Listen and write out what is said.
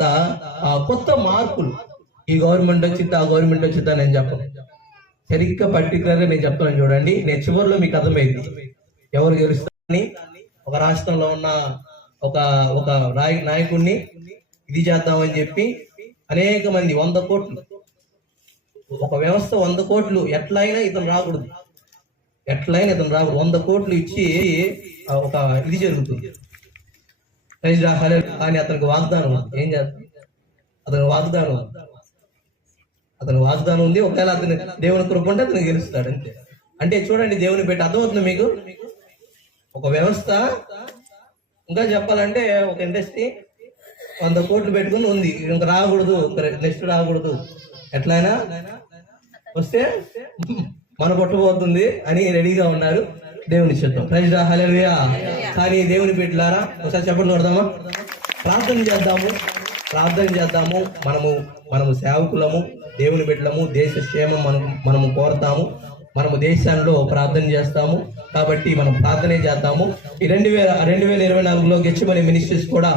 తర్వాత కొత్త మార్పులు, ఈ గవర్నమెంట్ వచ్చింది ఆ గవర్నమెంట్ వచ్చిందా నేను చెప్పను, సరిగ్గా పర్టికులర్గా నేను చెప్తున్నాను చూడండి. నేను చివరిలో మీకు అర్థమైంది ఎవరు గెలుస్తారని. ఒక రాష్ట్రంలో ఉన్న ఒక ఒక నాయకుడిని ఇది చేద్దామని చెప్పి అనేక మంది 100 కోట్లు, ఒక వ్యవస్థ 100 కోట్లు ఎట్లయినా ఇతను రాకూడదు, 100 కోట్లు ఇచ్చి ఒక ఇది జరుగుతుంది. కానీ అతనికి వాగ్దానం ఉంది. ఏం చేస్తాం? అతనికి వాగ్దానం ఉంది. ఒకవేళ అతను దేవుని కృప ఉంటే అతను గెలుస్తాడు అంతే. అంటే చూడండి, దేవుని పెట్టి అర్థమవుతుంది మీకు. ఒక వ్యవస్థ, ఇంకా చెప్పాలంటే ఒక ఇండస్ట్రీ 100 కోట్లు పెట్టుకుని ఉంది, ఇంకా రాకూడదు, నెక్స్ట్ రాకూడదు, ఎట్లయినా వస్తే మన కొట్టబోతుంది అని రెడీగా ఉన్నారు. దేవుని చిత్తం. ప్రైజ్ ది హల్లెలూయా. కానీ దేవుని బిడ్డలారా ఒకసారి చెప్పండి కొడదామా, ప్రార్థన చేద్దాము. మనము సేవకులము, దేవుని బిడ్డలము, దేశ క్షేమం మనము కోరతాము, మనము దేశాల్లో ప్రార్థన చేస్తాము. కాబట్టి మనం ప్రార్థనే చేద్దాము. ఈ 2024లో గెచ్చిమని మినిస్ట్రీస్ కూడా